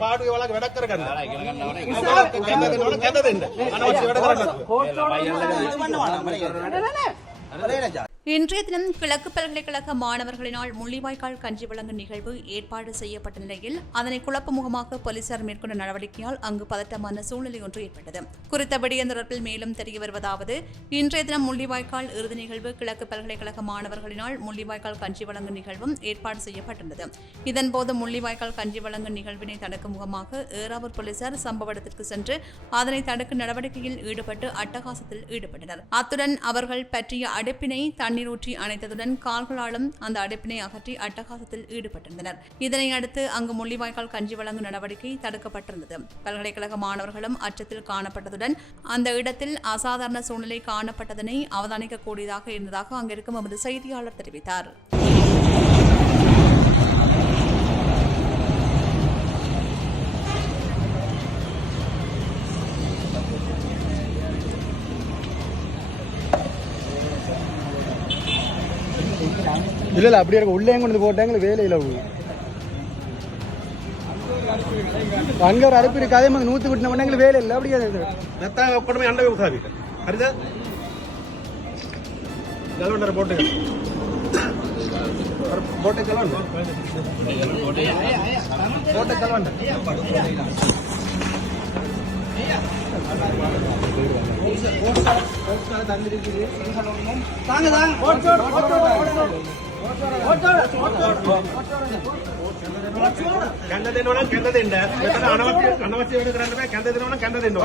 ಬಾಡುಗೆ ಒಳಗೆ ಬೆಡಕರಗಂಡ ಕೆಂದದಿಂದ ಅನವಶ್ಯ ಬೆಡಕರಗಂಡ இன்றைய தினம் கிழக்கு பல்கலைக்கழக மாணவர்களினால் முள்ளிவாய்க்கால் கஞ்சி வழங்கும் நிகழ்வு ஏற்பாடு செய்யப்பட்ட நிலையில் அதனை குழப்பமுகமாக போலீசார் மேற்கொண்ட நடவடிக்கையால் அங்கு பதட்டமான சூழ்நிலை ஒன்று ஏற்பட்டது. குறித்த விடயம் தொடர்பில் மேலும் தெரிய வருவதாவது இன்றைய தினம் முள்ளிவாய்க்கால் இறுதி நிகழ்வு கிழக்கு பல்கலைக்கழக மாணவர்களினால் முள்ளிவாய்க்கால் கஞ்சி வழங்கும் நிகழ்வும் ஏற்பாடு செய்யப்பட்டுள்ளது. இதன்போது முள்ளிவாய்க்கால் கஞ்சி வழங்கும் நிகழ்வினை தடுக்கும் முகமாக ஏறாவூர் போலீசார் சம்பவ இடத்திற்கு சென்று அதனை தடுக்கும் நடவடிக்கையில் ஈடுபட்டு அட்டகாசத்தில் ஈடுபட்டனர். அத்துடன் அவர்கள் பற்றிய அடுப்பினை தன் தண்ணீர் ஊற்றி அணைத்ததுடன் கால்களாலும் அந்த அடுப்பினை அகற்றி அட்டகாசத்தில் ஈடுபட்டிருந்தனர். இதனை அடுத்து அங்கு முள்ளிவாய்க்கால் கஞ்சி வழங்கும் நடவடிக்கை தடுக்கப்பட்டிருந்தது. பல்கலைக்கழக மாணவர்களும் அச்சத்தில் காணப்பட்டதுடன் அந்த இடத்தில் அசாதாரண சூழ்நிலை காணப்பட்டதனை அவதானிக்கக்கூடியதாக இருந்ததாக அங்கிருக்கும் எமது செய்தியாளர் தெரிவித்தார். இல்லை இல்லை அப்படியே இருக்கும். உள்ளே கொண்டு போட்டாங்க? வேலையில் அவங்க அங்கே ஒரு அடுப்பு இருக்கு. அதே மாதிரி நூற்றி விட்டு பண்ணாங்க வேலை இல்லை. அப்படியே நெத்தாங்க கொண்டு அண்டை உசாவி அரிதா ஜலவண்டரை போட்டுங்க போட்டை ஜலவண்டா போட்டை ஜலவண்டா தாங்க தாங்க. ಕೆಂದ ತಿನ್ನುವ ಕೆಂದ ತಿಂಡ ಅನವಶ್ಯ ಅನವಶ್ಯ ಕೆಂದ ತಿನ್ನುವ ಕೆಂದ ತಿನ್ನುವ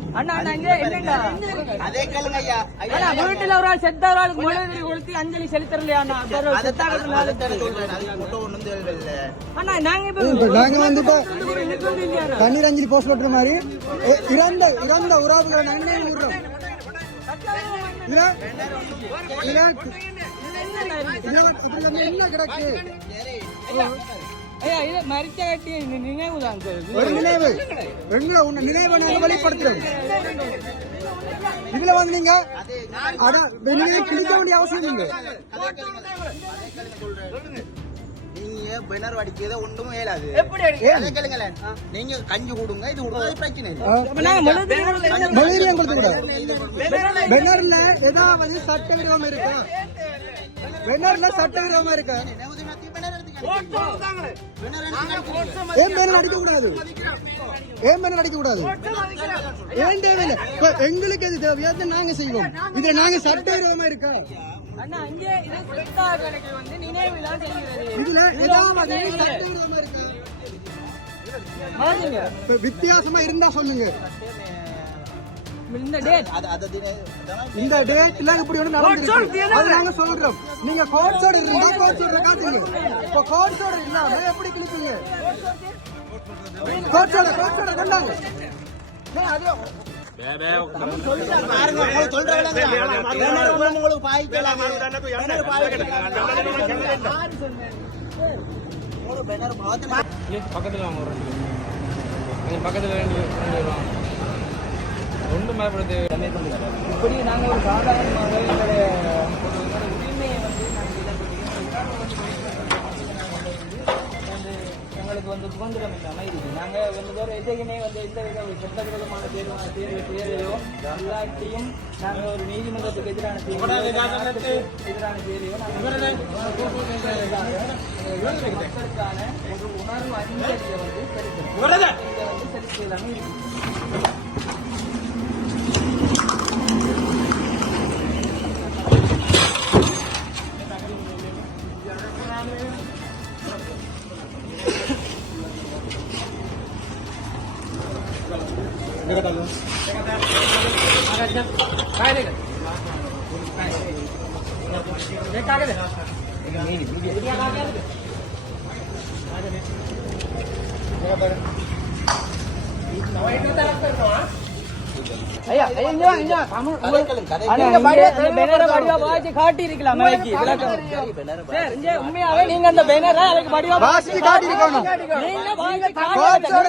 அண்ணா அண்ணா இங்க என்னங்க அதே கேளுங்க ஐயா ஐயா, அண்ணா வீட்டுல ஒரு ஆள் செத்த ஒரு ஆளுக்கு கொடுத்து அஞ்சலி செலுத்தலையா அண்ணா. அண்ணா நாங்க இப்ப நாங்க வந்து இப்ப தண்ணீர் அஞ்சலி போஸ்ட் பண்ற மாதிரி இறந்த இறந்த உறவுகளை நாங்க நினைவு கூறுறோம் இதுல இதுல இதுல இதுல வந்து என்ன கிடக்கு ஒரு நினைவு. எங்களை உன்னை நினைவை நாங்க வெளிப்படுத்துறோம். இதுல வந்து நீங்க கிழிக்க வேண்டிய அவசியம் இல்லை நீங்க பேனர் அடிக்கிறத ஒன்றும் இயலாது. நீங்க கஞ்சி கொடுங்க இது கொடுங்க. பிரச்சனை மலேரியா கொடுத்து கூட பெனர்ல ஏதாவது சட்டவிரோதம் இருக்கா? பெனர்ல சட்டவிரோதமா இருக்கா? ஏன் அடிக்க கூடாது ஏன் பேனர் அடிக்க கூடாது ஏன் தேவையில்லை? எங்களுக்கு எது தேவையோ நாங்க செய்வோம். இதுல நாங்க சட்டவிரோதமா இருக்கா? இதுல ஏதாவது சட்டவிரோதமா இருக்கா? வித்தியாசமா இருந்தா சொல்லுங்க. இந்த டேட் அது அது தின- அதான் இந்த டேட்ல இப்படி ஒண்ணு நடந்துருக்கு அது நாங்க சொல்றோம் நீங்க கோட்ஸோட இருந்தா கோட்ஸோட காட்டுங்க இப்ப கோட்ஸோட இல்லாம எப்படி கிழிப்பீங்க கோட்ஸோட கோட்ஸோட கொண்டாங்க உங்களுக்கு பக்கத்தில். பக்கத்தில் ரெண்டு ஒன்றும் பயப்படுறது இப்படி நாங்க ஒரு சாதாரணமாக எங்களுடைய நாங்கள் எங்களுக்கு வந்து சுதந்திரம் இல்லாமல் இருக்கு. நாங்க வந்து வேற எதையுமே வந்து எந்த வித ஒரு சட்டவிரோதமான தேர்வு தேர்வு தேர்வையோ எல்லாத்தையும் நாங்க ஒரு நீதிமன்றத்துக்கு எதிரான எதிரான தேர்வையோ நாங்கள் மக்களுக்கான ஒரு உணர்வு அஞ்சலியை வந்து செலுத்தணும் இதை வந்து செலுத்தலாமே இருக்கு. Ini kagak deh. Ini dia kagak deh. Ada nih. Ini apa? Nah, itu tarik terus.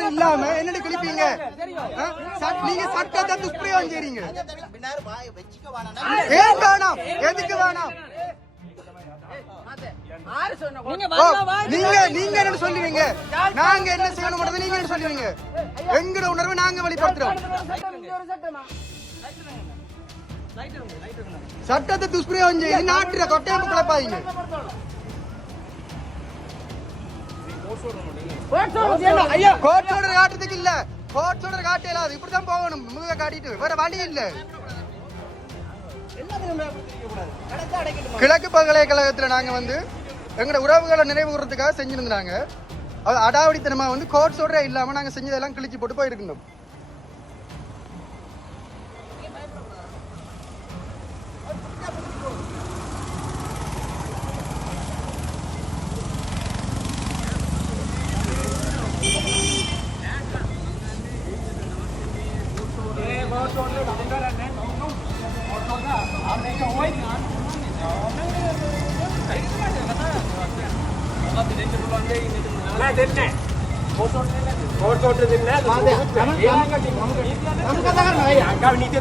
இல்லாம என்னடி நீங்க சட்டத்தை துஷ்பிரயோகம் செய்றீங்க ஏன் வேணாம்? எதுக்கு வேணாம்? நீங்க நீங்க நீங்க என்ன சொல்லுவீங்க? நாங்க என்ன செய்யணும் நீங்க என்ன சொல்லுவீங்க? எங்கட உணர்வு நாங்க வெளிப்படுத்துறோம். சட்டத்தை துஷ்பிரயோகம் செய்து நாட்டுல கொட்டையம்பு குழப்பாதீங்க. கோட்ஸோட காட்டுறதுக்கு இல்ல. கோட்ஸோட காட்ட இல்லாது இப்படிதான் போகணும். முதுக காட்டிட்டு வேற வழி இல்ல. கிழக்கு பல்கலைக்கழகத்துல நாங்க வந்து எங்களோட உறவுகளை நினைவு கூறதுக்காக செஞ்சிருந்தாங்க. அது அடாவடித்தனமா வந்து கோட்ஸோட இல்லாம நாங்க செஞ்சதெல்லாம் கிழிச்சு போட்டு போயிருக்கணும் తిన్నా నీతి